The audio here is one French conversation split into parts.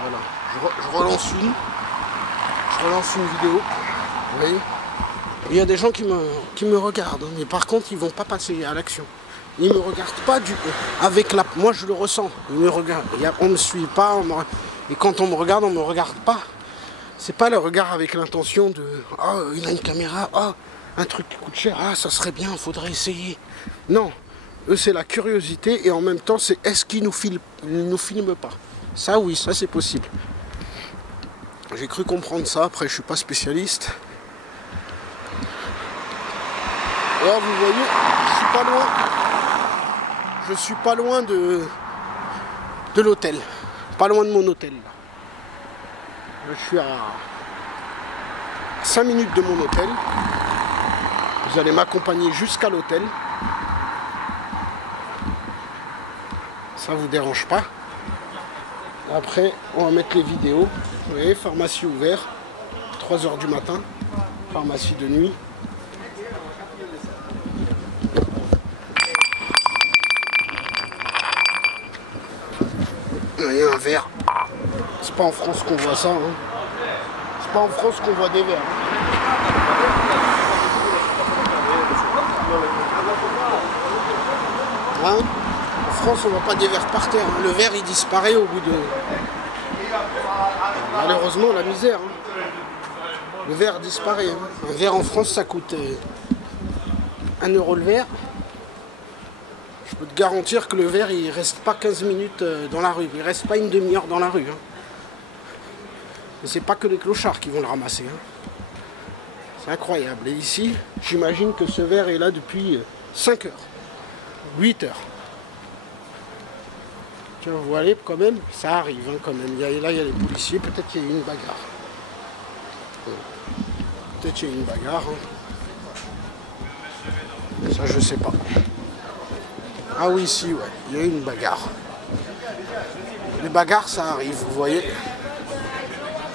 Voilà, je relance une vidéo, vous voyez. Il y a des gens qui me regardent, mais par contre ils vont pas passer à l'action. Ils me regardent pas avec la... Moi je le ressens, ils me regardent. On me suit pas, et quand on me regarde pas. C'est pas le regard avec l'intention de « Oh, il a une caméra, oh, un truc qui coûte cher, ah, ça serait bien, il faudrait essayer. » Non, eux c'est la curiosité et en même temps c'est est-ce qu'ils nous filment pas. Ça oui, ça c'est possible. J'ai cru comprendre ça, après je suis pas spécialiste. Alors vous voyez, je suis pas loin de l'hôtel, pas loin de mon hôtel. Je suis à 5 minutes de mon hôtel. Vous allez m'accompagner jusqu'à l'hôtel. Ça vous dérange pas. Après, on va mettre les vidéos. Vous voyez, pharmacie ouverte, 3 h du matin, pharmacie de nuit. Il y a un verre. C'est pas en France qu'on voit ça. Hein. C'est pas en France qu'on voit des verres. Hein? En France, on voit pas des verres par terre. Hein. Le verre, il disparaît au bout de... Malheureusement, la misère. Hein. Le verre disparaît. Hein. Un verre en France, ça coûte 1 € le verre. Je peux te garantir que le verre, il reste pas 15 minutes dans la rue. Il reste pas une demi-heure dans la rue. Hein. Et c'est pas que les clochards qui vont le ramasser. Hein. C'est incroyable. Et ici, j'imagine que ce verre est là depuis 5 heures. 8 heures. Tiens, vous voyez, quand même, ça arrive hein, quand même. Là, il y a les policiers. Peut-être qu'il y a eu une bagarre. Peut-être qu'il y a eu une bagarre. Hein. Ça, je sais pas. Ah oui, si, ouais. Il y a eu une bagarre. Les bagarres, ça arrive, vous voyez.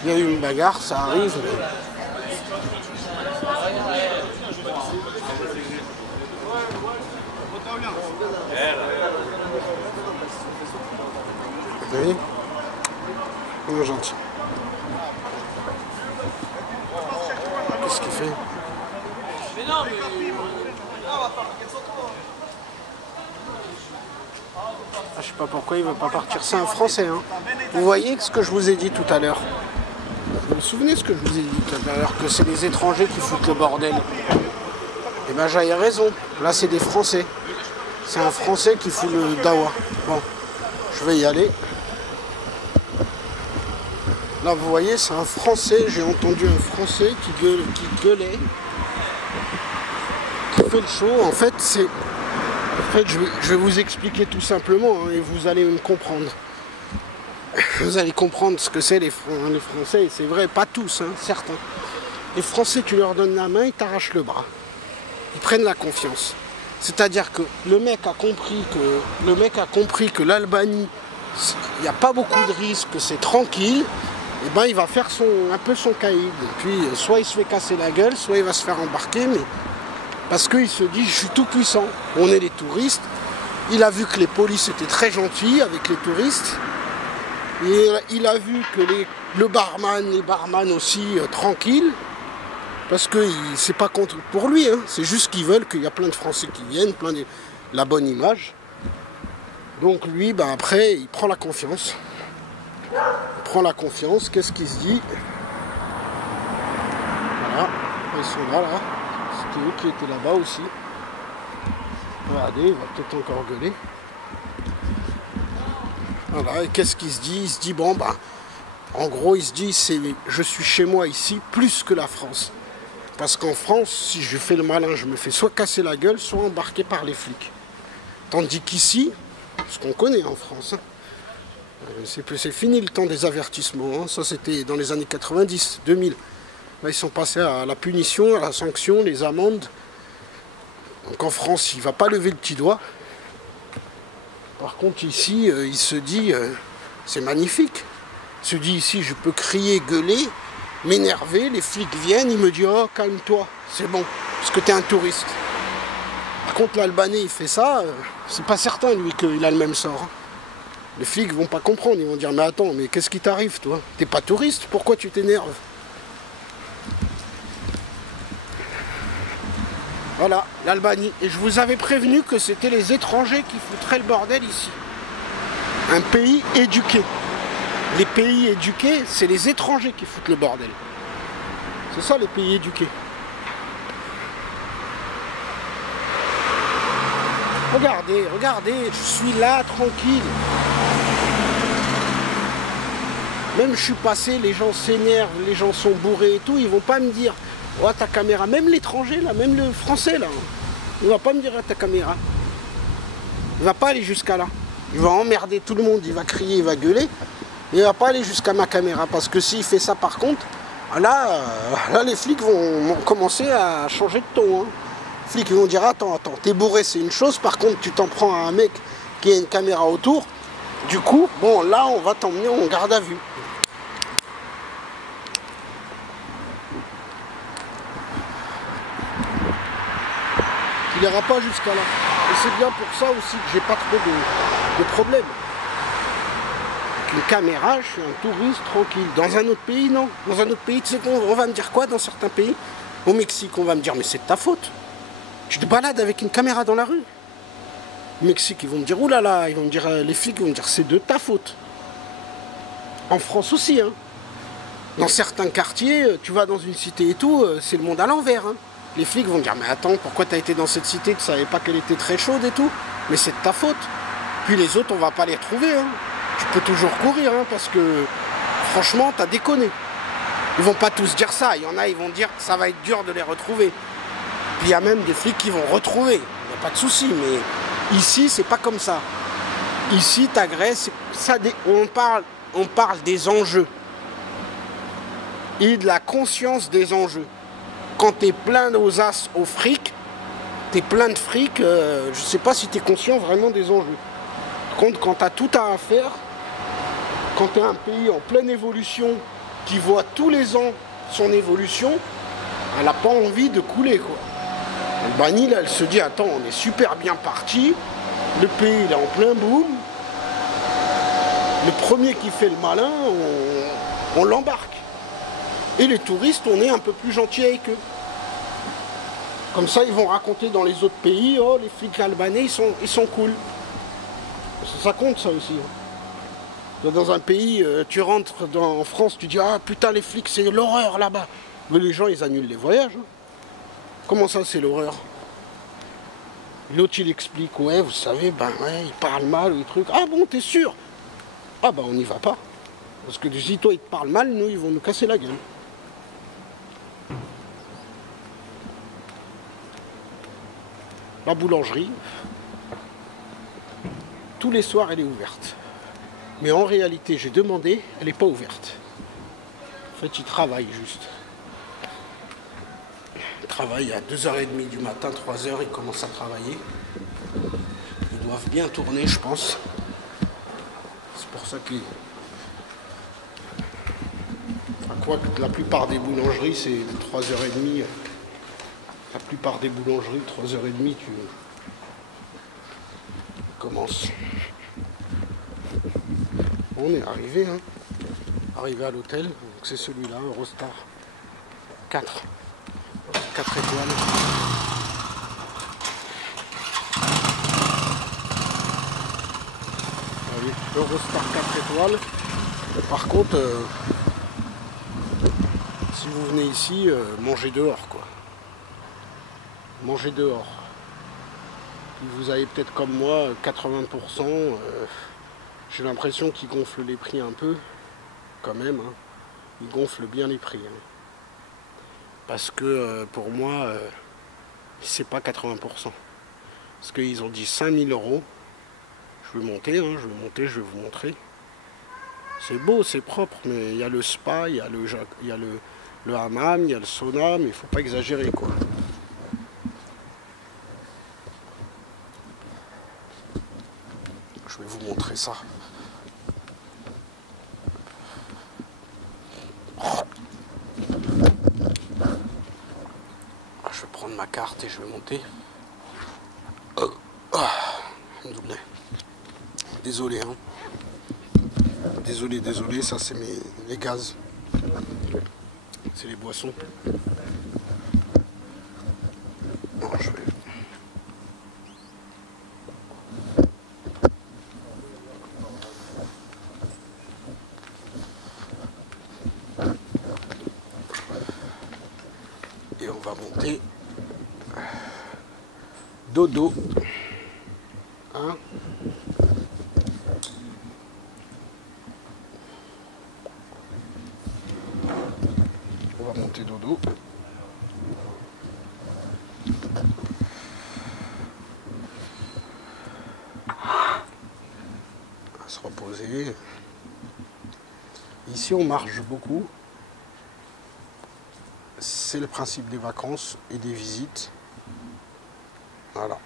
Il y a eu une bagarre, ça arrive. Vous voyez? Il est gentil. Qu'est-ce qu'il fait? Mais non, mais... Ah, je sais pas pourquoi il veut pas partir. C'est un Français. Hein. Vous voyez ce que je vous ai dit tout à l'heure? Vous vous souvenez ce que je vous ai dit tout à l'heure? Que c'est les étrangers qui foutent le bordel. Eh ben j'avais raison. Là c'est des Français. C'est un Français qui fout le dawa. Bon, je vais y aller. Là vous voyez, c'est un Français. J'ai entendu un Français qui gueulait. Qui fait le show. En fait, je vais vous expliquer tout simplement hein, et vous allez me comprendre. Vous allez comprendre ce que c'est les Français. Et c'est vrai, pas tous, hein, certains. Les Français, tu leur donnes la main, ils t'arrachent le bras. Ils prennent la confiance. C'est-à-dire que le mec a compris que l'Albanie, il n'y a pas beaucoup de risques, que c'est tranquille. Et ben il va faire un peu son caïd. Et puis soit il se fait casser la gueule, soit il va se faire embarquer, mais parce qu'il se dit, je suis tout puissant, on est les touristes. Il a vu que les polices étaient très gentils avec les touristes. Et il a vu que les barman aussi tranquilles. Parce que c'est pas contre pour lui, hein. C'est juste qu'ils veulent qu'il y a plein de Français qui viennent, la bonne image. Donc lui, ben après, il prend la confiance. Qu'est-ce qu'il se dit? Voilà, ils sont là. C'était eux qui étaient là-bas aussi. Regardez, il va peut-être encore gueuler. Voilà, et qu'est-ce qu'il se dit? Il se dit, bon, bah, en gros, il se dit, je suis chez moi ici, plus que la France. Parce qu'en France, si je fais le malin, je me fais soit casser la gueule, soit embarqué par les flics. Tandis qu'ici, ce qu'on connaît en France, hein, c'est fini le temps des avertissements. Hein, ça, c'était dans les années 90, 2000. Là, ils sont passés à la punition, à la sanction, les amendes. Donc en France, il ne va pas lever le petit doigt. Par contre, ici, il se dit, c'est magnifique. Il se dit, ici, je peux crier, gueuler, m'énerver, les flics viennent, il me dit, oh, calme-toi, c'est bon, parce que tu es un touriste. Par contre, l'Albanais, il fait ça, c'est pas certain, lui, qu'il a le même sort. Hein. Les flics vont pas comprendre, ils vont dire mais attends, mais qu'est-ce qui t'arrive toi? T'es pas touriste, pourquoi tu t'énerves? Voilà, l'Albanie. Et je vous avais prévenu que c'était les étrangers qui foutraient le bordel ici. Un pays éduqué. Les pays éduqués, c'est les étrangers qui foutent le bordel. C'est ça les pays éduqués. Regardez, regardez, je suis là, tranquille. Même je suis passé, les gens s'énervent, les gens sont bourrés et tout, ils vont pas me dire « Oh, ta caméra », même l'étranger là, même le français là, il va pas me dire « ta caméra ». Il va pas aller jusqu'à là. Il va emmerder tout le monde, il va crier, il va gueuler. Il va pas aller jusqu'à ma caméra, parce que s'il fait ça par contre, là les flics vont commencer à changer de ton. Hein. Les flics vont dire attends, t'es bourré c'est une chose, par contre tu t'en prends à un mec qui a une caméra autour, du coup, bon là on va t'emmener en garde à vue. Il n'ira pas jusqu'à là. Et c'est bien pour ça aussi que j'ai pas trop de problèmes. Avec une caméra, je suis un touriste tranquille. Dans un autre pays, non. Dans un autre pays, tu sais qu'on va me dire quoi dans certains pays? Au Mexique, on va me dire mais c'est de ta faute. Tu te balades avec une caméra dans la rue. Au Mexique, ils vont me dire oulala, ils vont me dire, les flics vont me dire c'est de ta faute. En France aussi, hein. Dans certains quartiers, tu vas dans une cité et tout, c'est le monde à l'envers, hein. Les flics vont dire mais attends, pourquoi tu as été dans cette cité, tu savais pas qu'elle était très chaude et tout, mais c'est de ta faute. Puis les autres on va pas les retrouver, hein. Tu peux toujours courir, hein, parce que franchement t'as déconné. Ils vont pas tous dire ça, il y en a ils vont dire ça va être dur de les retrouver. Puis il y a même des flics qui vont retrouver, il n'y a pas de souci, mais ici c'est pas comme ça. Ici t'agresses, on parle des enjeux et de la conscience des enjeux. Quand tu es plein aux as au fric, tu es plein de fric, je sais pas si tu es conscient vraiment des enjeux. Par contre, quand tu as tout à faire, quand tu es un pays en pleine évolution, qui voit tous les ans son évolution, elle n'a pas envie de couler, quoi. L'Albanie, là, elle se dit, attends, on est super bien parti, le pays, il est en plein boom, le premier qui fait le malin, on l'embarque. Et les touristes, on est un peu plus gentils avec eux. Comme ça, ils vont raconter dans les autres pays, oh, les flics albanais, ils sont cool. Ça compte, ça aussi. Dans un pays, tu rentres en France, tu dis, ah putain, les flics, c'est l'horreur là-bas. Mais les gens, ils annulent les voyages. Hein. Comment ça, c'est l'horreur? L'autre, il explique, ouais, vous savez, ben ouais, il parle mal, ou des trucs. Ah bon, t'es sûr? Ah ben, on n'y va pas. Parce que si toi, ils te parlent mal, nous, ils vont nous casser la gueule. La boulangerie, tous les soirs elle est ouverte. Mais en réalité, j'ai demandé, elle n'est pas ouverte. En fait, ils travaillent juste. Ils travaillent à 2h30 du matin, 3h, ils commencent à travailler. Ils doivent bien tourner, je pense. C'est pour ça qu'ils... Enfin, quoi que la plupart des boulangeries, c'est 3h30. La plupart des boulangeries, 3h30, tu commences. On est arrivé, hein. Arrivé à l'hôtel, donc c'est celui-là, Eurostar 4. 4 étoiles. Ah oui, Eurostar 4 étoiles. Par contre, si vous venez ici, mangez dehors, quoi. Mangez dehors. Vous avez peut-être comme moi 80%. J'ai l'impression qu'ils gonflent les prix un peu. Quand même. Hein. Ils gonflent bien les prix. Hein. Parce que pour moi, c'est pas 80%. Parce qu'ils ont dit 5000 €. Je vais monter, hein, je vais vous montrer. C'est beau, c'est propre, mais il y a le spa, il y a le hammam, il y a le sauna, mais il faut pas exagérer, quoi. Je vais vous montrer ça. Je vais prendre ma carte et je vais monter. Désolé, hein. Désolé, désolé, ça c'est les gaz. C'est les boissons. Bon, je vais... Et on va monter. Dodo. Hein? On va monter dodo. On va se reposer. Ici on marche beaucoup. C'est le principe des vacances et des visites. Voilà.